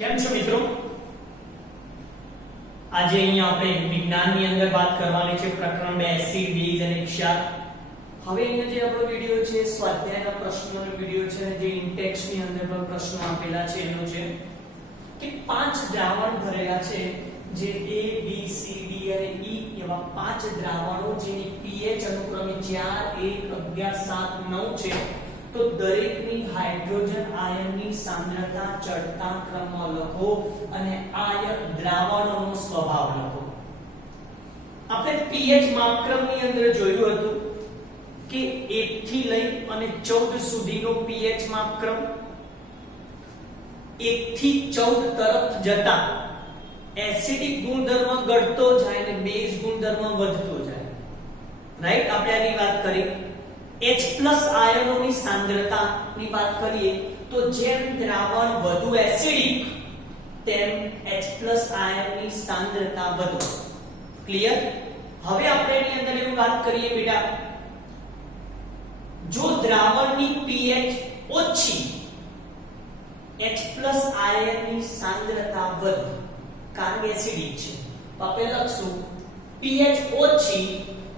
કેમ છો મિત્રો? આજે અહીંયા આપણે વિજ્ઞાનની અંદર વાત કરવાની છે પ્રકરણ 2 એસિડ બેઝ અને ક્ષાર. હવે અહીંયા જે આપણો વિડિયો છે સ્વાધ્યાયના પ્રશ્નોનો વિડિયો છે અને જે ઇન્ટેક્સની અંદર પણ પ્રશ્નો આપેલા છે એનો છે કે 5 દ્રાવણ ભરેલા છે જે A B C D અને E એવા 5 દ્રાવણો જેની pH અનુક્રમે 4 1 11 7 9 છે. તો દરેકની હાઇડ્રોજન આયનની સાંદ્રતા ચડતા ક્રમમાં લખો અને આયન દ્રાવણોનો સ્વભાવ લખો. આપણે pH માપક્રમની અંદર જોયું હતું કે 1 થી લઈ અને 14 સુધીનો pH માપક્રમ 1 થી 14 તરફ જતા એસિડિક ગુણધર્મ ઘટતો જાય અને બેઝ ગુણધર્મ વધતો જાય. રાઈટ, આપણે આની વાત કરી. H+ આયનોની સાંદ્રતાની વાત કરીએ તો જેમ દ્રાવણ વધુ એસિડિક તેમ H+ આયનની સાંદ્રતા વધુ. ક્લિયર? હવે આપણે એની અંદર એવું વાત કરીએ બેટા, જો દ્રાવણની pH ઓછી H+ આયનની સાંદ્રતા વધુ, કારણ કે એસિડિક છે તો આપણે લખશું pH ઓછી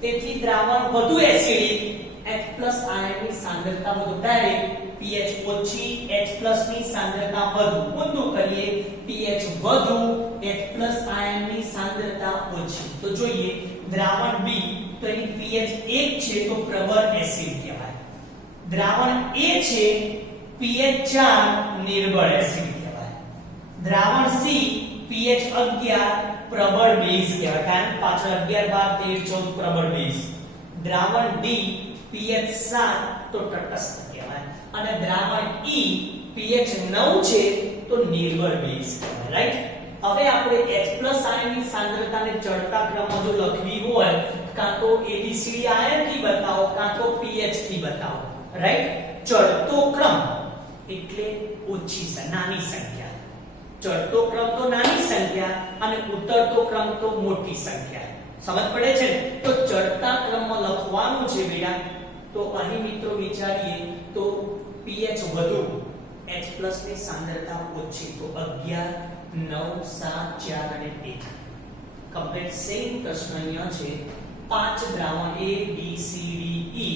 તેથી દ્રાવણ વધુ એસિડિક H+ આયનની સાંદ્રતા વધુ. ડાયરેક્ટ pH ઓછી H+ ની સાંદ્રતા વધુ. ઊંધું કરીએ pH વધુ H+ આયનની સાંદ્રતા ઓછી. તો જોઈએ દ્રાવણ B તો એની pH 1 છે તો પ્રબળ એસિડ કહેવાય. દ્રાવણ A છે pH 4 નિર્બળ એસિડ કહેવાય. દ્રાવણ C pH 11 પ્રબળ બેઝ કહેવાય, કારણ પાછળ 11 12 13 14 પ્રબળ બેઝ. દ્રાવણ D pH 7 તો તટસ્થ કહેવાય અને દ્રાવણ E pH 9 છે તો નિર્બળ બેઝ કહેવાય. રાઈટ, હવે આપણે H+ આયનની સાંદ્રતાને ચડતા ક્રમમાં જો લખવી હોય કાં તો ABCD આયનથી બતાવો કાં તો pH થી બતાવો. રાઈટ, ચડતો ક્રમ એટલે ઓછી નાની સંખ્યા, ચડતો ક્રમ તો નાની સંખ્યા અને ઉતરતો ક્રમ તો મોટી સંખ્યા. સમજ પડે છે? તો ચડતા ક્રમમાં લખવાનું છે બેટા. તો અહીં મિત્રો વિચારીએ તો pH વધુ H+ ની સાંદ્રતા ઓછી તો 11 9 7 4 અને 1. કમ્પ્લીટ સેમ પ્રશ્ન અહીંયા છે. 5 દ્રાવણ A B C D E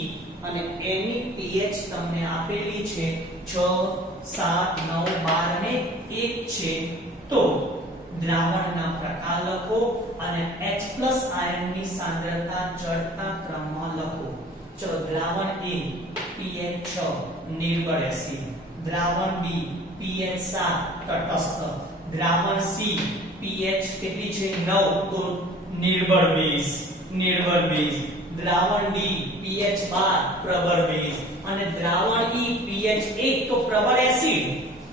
અને એની pH તમને આપેલી છે 6 7 9 12 અને 1 છે. તો દ્રાવણના પ્રકાર લખો અને H+ આયનની સાંદ્રતા ચડતા ક્રમમાં લખો. ચલો, દ્રાવણ A pH 6 નિર્બળ એસિડ, દ્રાવણ B pH 7 તટસ્થ, દ્રાવણ C pH કેટલી છે 9 તો નિર્બળ બેઝ, દ્રાવણ D pH 12 પ્રબળ બેઝ અને દ્રાવણ E pH 1 તો પ્રબળ એસિડ.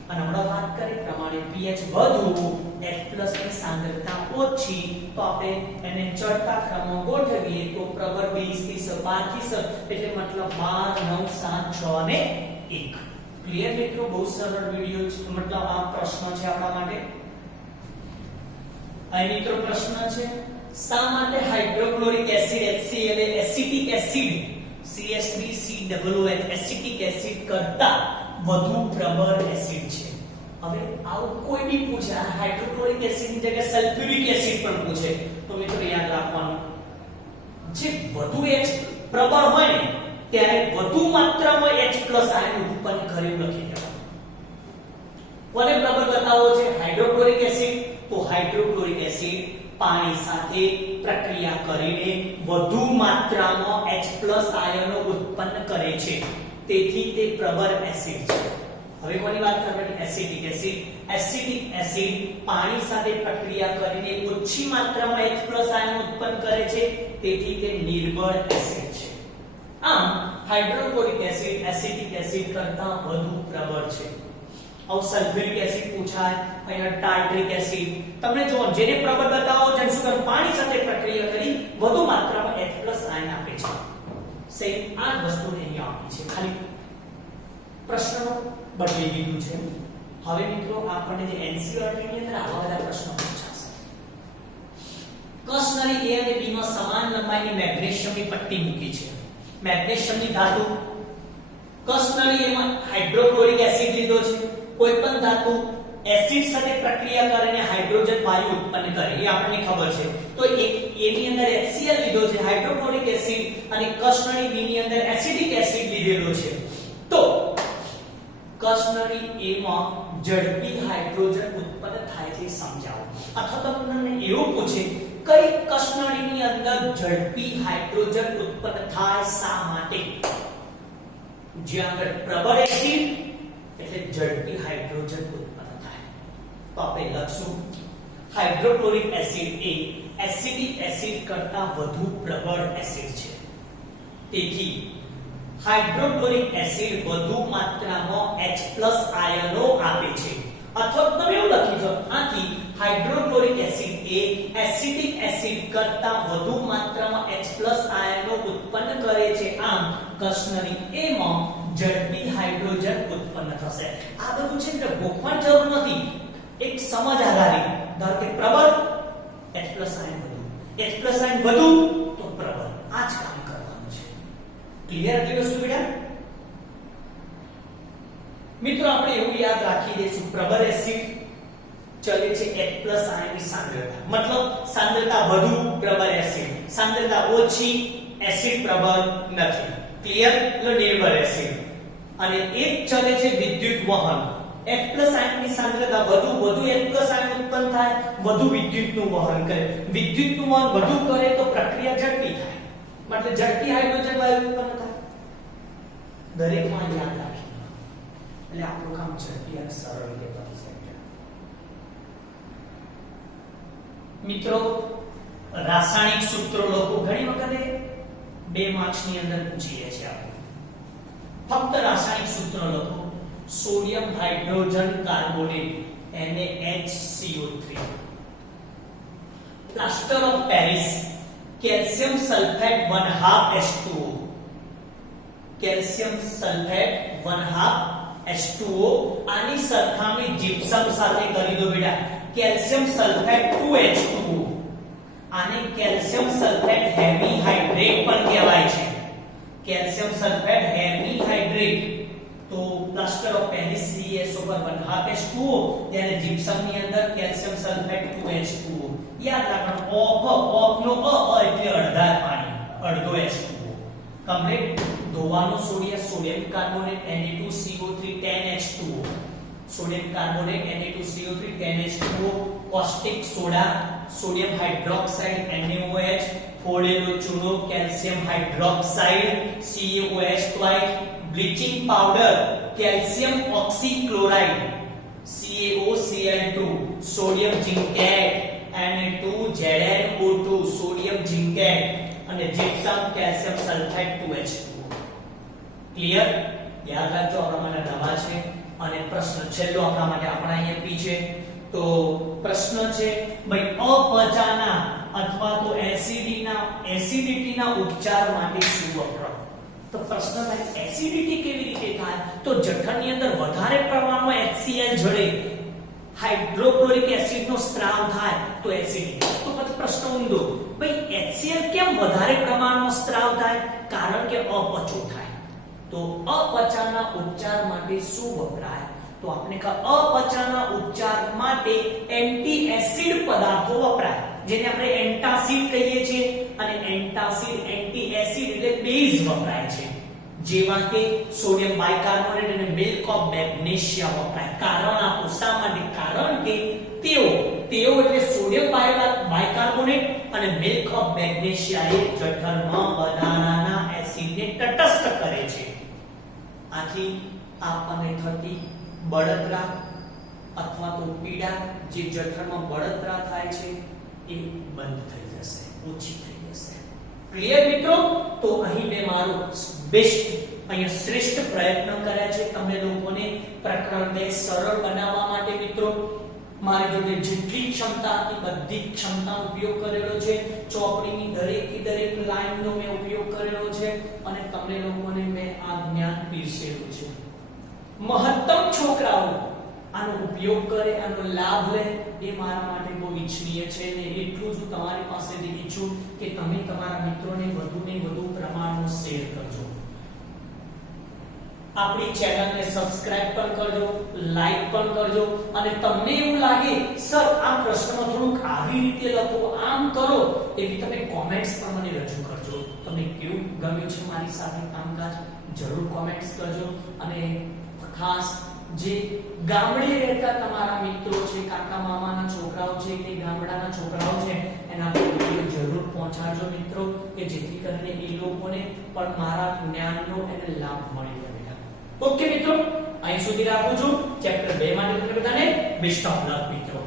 અને હમણાં વાત કરી પ્રમાણે pH વધુ H+ ની સાંદ્રતા ઓછી તો આપણે એને ચડતા ક્રમમાં ગોઠવીએ તો પ્રબળ બેઝ થી 12 થી એટલે મતલબ 12 9 7 6 અને 1. ક્લિયર મિત્રો? બહુ સરળ વિડિયો છે, મતલબ આ પ્રશ્ન છે આપણા માટે. અહીં મિત્રો પ્રશ્ન છે, શા માટે હાઇડ્રોક્લોરિક એસિડ HCl એ acetic acid CH3COOH acetic acid કરતા વધુ પ્રબળ એસિડ છે? હવે આવું કોઈ બી પૂછે, હાઇડ્રોક્લોરિક એસિડની જગ્યાએ સલ્ફ્યુરિક એસિડ પણ પૂછે તો મિત્રો યાદ રાખવાનું, જે વધુ H પ્રબળ હોય ને ત્યારે વધુ માત્રામાં H+ આયન ઉત્પન્ન કરે એવું લખી દેવાનું. કોને પ્રબળ બતાવો છે? Hydrochloric acid. તો હાઇડ્રોક્લોરિક એસિડ પાણી સાથે પ્રક્રિયા કરીને વધુ માત્રામાં H+ આયનો ઉત્પન્ન કરે છે, તેથી તે પ્રબળ એસિડ છે. હવે કોની વાત કરવાની? Acetic acid. એસિટિક એસિડ પાણી સાથે પ્રક્રિયા કરીને ઓછી માત્રામાં H+ આયન ઉત્પન્ન કરે છે, તેથી તે નિર્બળ એસિડ છે. આમ હાઇડ્રોક્લોરિક એસિડ એસિટિક એસિડ કરતાં વધુ પ્રબળ છે. હવે સલ્ફ્યુરિક એસિડ પૂછાય, અહીંયા ટાર્ટરિક એસિડ. તમને જો જેને પ્રબળ બતાવો જેમ શું કરે, પાણી સાથે પ્રક્રિયા કરી વધુ માત્રામાં H+ આયન આપે છે. સેમ આ વસ્તુ અહીંયા આપી છે, ખાલી પ્રશ્ન બદલી દીધું છે. હવે મિત્રો આપણને જે NCERT ની અંદર આવા બધા પ્રશ્નો પૂછાશે. કસનરી A અને B માં સમાન લંબાઈની મેગ્નેશિયમની પટ્ટી મૂકી છે. મેગ્નેશિયમની ધાતુ, કસનરી A માં હાઇડ્રોક્લોરિક એસિડ લીધો છે. કોઈ પણ ધાતુ એસિડ સાથે પ્રક્રિયા કરીને હાઇડ્રોજન વાયુ ઉત્પન્ન કરે એ આપણને ખબર છે તો એની અંદર HCl લીધો છે હાઇડ્રોક્લોરિક એસિડ અને કસનળી બી ની અંદર એસિડિક એસિડ લીધેલો છે તો કસનળી A માં ઝડપી હાઇડ્રોજન ઉત્પન્ન થાય છે સમજાવો અથવા તમને એવું પૂછે કઈ કસનળીની અંદર ઝડપી હાઇડ્રોજન ઉત્પન્ન થાય શા માટે જ્યાં આગળ પ્રબળ એસિડ એટલે ઝડપી હાઇડ્રોજન ઉત્પન્ન થાય તો આપણે લખશું હાઇડ્રોક્લોરિક એસિડ એ એસિડિક એસિડ કરતા વધુ પ્રબળ એસિડ છે તેથી હાઇડ્રોક્લોરિક એસિડ વધુ માત્રામાં H+ આયનો આપે છે અથવા તમે એવું લખી શકો આથી હાઇડ્રોક્લોરિક એસિડ એ એસિડિક એસિડ કરતા વધુ માત્રામાં H+ આયનો ઉત્પન્ન કરે છે આમ કસનળી A માં ઝડપી હાઇડ્રોજન ઉત્પન્ન થશે આ બધું છે ને ગોખવાની જરૂર નથી એક સમજ આધારિત ધારો કે પ્રબળ H+ આયન વધુ H+ આયન વધુ તો પ્રબળ આ જ કામ કરવાનું છે ક્લિયર આટલી વસ્તુ બેટા મિત્રો આપણે એવું યાદ રાખી દઈશું પ્રબળ એસિડ ચલે છે H+ આયનની સાંદ્રતા મતલબ સાંદ્રતા વધુ પ્રબળ એસિડ સાંદ્રતા ઓછી એસિડ પ્રબળ નથી ક્લિયર એટલે નિર્બળ એસિડ અને એ ચલે છે વિદ્યુત વહન H+ આયનની સાંદ્રતા વધુ H+ આયન ઉત્પન્ન થાય વધુ વિદ્યુતનું વહન કરે વિદ્યુતનું વહન વધુ કરે તો પ્રક્રિયા ઝડપી થાય મતલબ ઝડપી હાઇડ્રોજન વાયુ ઉત્પન્ન થાય દરેકમાં યાદ રાખી એટલે આપણું કામ ઝડપી અને સરળ રીતે થઈ શકે મિત્રો રાસાયણિક સૂત્રો લોકો ઘણી વખત 2 માર્ક્સ ની અંદર પૂછીએ છીએ આપણે ફક્ત રાસાયણિક સૂત્ર લખો sodium hydrogen carbonate NaHCO3 plaster of Paris calcium sulphate 1/2 H2O calcium sulphate 1/2 H2O આની સરખામણી જીપ્સમ સાથે કરી દો બેટા કેલ્શિયમ સલ્ફેટ 2H2O આને કેલ્શિયમ સલ્ફેટ હેવી હાઇડ્રેટ પણ કહેવાય છે કેલ્શિયમ સલ્ફેટ હેવી હાઇડ્રેટ તો પ્લાસ્ટર ઓફ પેરિસ CaSO પર 1/2 H2O ત્યારે જીપ્સમ ની અંદર કેલ્શિયમ સલ્ફેટ 2H2O યાદ રાખવાનું ઓફ નો એટલે અડધા પાણી અડધો H2O કમ્પ્લીટ ધોવાનું sodium carbonate Na2CO3 10H2O sodium carbonate Na2CO3 10H2O caustic soda sodium hydroxide NaOH ફોડેલો ચૂનો calcium hydroxide CaOH twice bleaching powder calcium oxychloride CaOCl2 sodium zincate Na2ZnO2 sodium zincate અને gypsum calcium sulphate 2H2O clear યાદ રાખજો આપણા માટે નવા છે અને પ્રશ્ન છેલ્લો આપણા માટે આપણા અહીંયા પી છે તો પ્રશ્ન છે ભાઈ અપચાના અથવા તો એસિડિટીના ઉપચાર માટે શું વપરાય તો પ્રશ્ન થાય એસિડિટી કેવી રીતે થાય તો જઠરની અંદર વધારે પ્રમાણમાં HCl જડે હાઇડ્રોક્લોરિક એસિડનો સ્ત્રાવ થાય તો એસિડિટી તો પછી પ્રશ્ન ઊંધો ભાઈ HCl કેમ વધારે પ્રમાણમાં સ્ત્રાવ થાય કારણ કે અપચો થાય તો અપચાના ઉપચાર માટે શું વપરાય તો આપણે અપચાના ઉપચાર માટે એન્ટી એસિડ પદાર્થો વપરાય જેને આપણે એન્ટાસિડ કહીએ છીએ અને એન્ટાસિડ એન્ટી એસિડ એટલે બેઝ વપરાય છે જેમાં કે સોડિયમ બાયકાર્બોનેટ અને મિલ્ક ઓફ મેગ્નેશિયા વપરાય કારણ આપો શા માટે કારણ કે તેઓ એટલે સોડિયમ બાયકાર્બોનેટ અને મિલ્ક ઓફ મેગ્નેશિયા એ જઠરમાં વધારાના એસિડને તટસ્થ કરે છે આથી આપણને થતી બળતરા અથવા તો પીડા જે જઠરમાં બળતરા થાય છે એ બંધ થઈ જશે ઓછી થઈ જશે ક્લિયર મિત્રો તો અહીં મેં મારો બેસ્ટ અહીંયા શ્રેષ્ઠ પ્રયત્ન કર્યા છે તમને લોકોને પ્રકરણને સરળ બનાવવા માટે મિત્રો મારી જોડે જેટલી ક્ષમતા હતી બધી ક્ષમતાનો ઉપયોગ કરેલો છે ચોપડીની દરેક લાઈનનો મેં ઉપયોગ કરેલો છે અને તમને લોકોને મેં આ જ્ઞાન પીરસેલું છે મહત્તમ છોકરાઓ આનો ઉપયોગ કરે આનો લાભ લે એ મારા માટે બહુ ઈચ્છનીય છે અને એટલું જ તમારી પાસેથી ઈચ્છું કે તમે તમારા મિત્રોને વધુને વધુ પ્રમાણમાં શેર કરજો આપણી ચેનલને સબસ્ક્રાઇબ પણ કરજો, લાઈક પણ કરજો અને તમને એવું લાગે સર આ પ્રશ્નમાં થોડુંક આવી રીતે લખો, આમ કરો, એવી તમે કોમેન્ટ્સ પણ મને રજૂ કરજો. તમને કેવું ગમ્યું છે મારી સાથે કામકાજ જરૂર કોમેન્ટ્સ કરજો. અને ખાસ જે ગામડે રહેતા તમારા મિત્રો છે, કાકા મામાના છોકરાઓ છે કે ગામડાના છોકરાઓ છે એના પર જરૂર પહોંચાડજો મિત્રો, કે જેથી કરીને એ લોકોને પણ મારા જ્ઞાનનો એને લાભ મળી રહે. ઓકે મિત્રો, અહીં સુધી રાખું છું. ચેપ્ટર 2 માટે તમને બધાને બેસ્ટ ઓફ લક મિત્રો.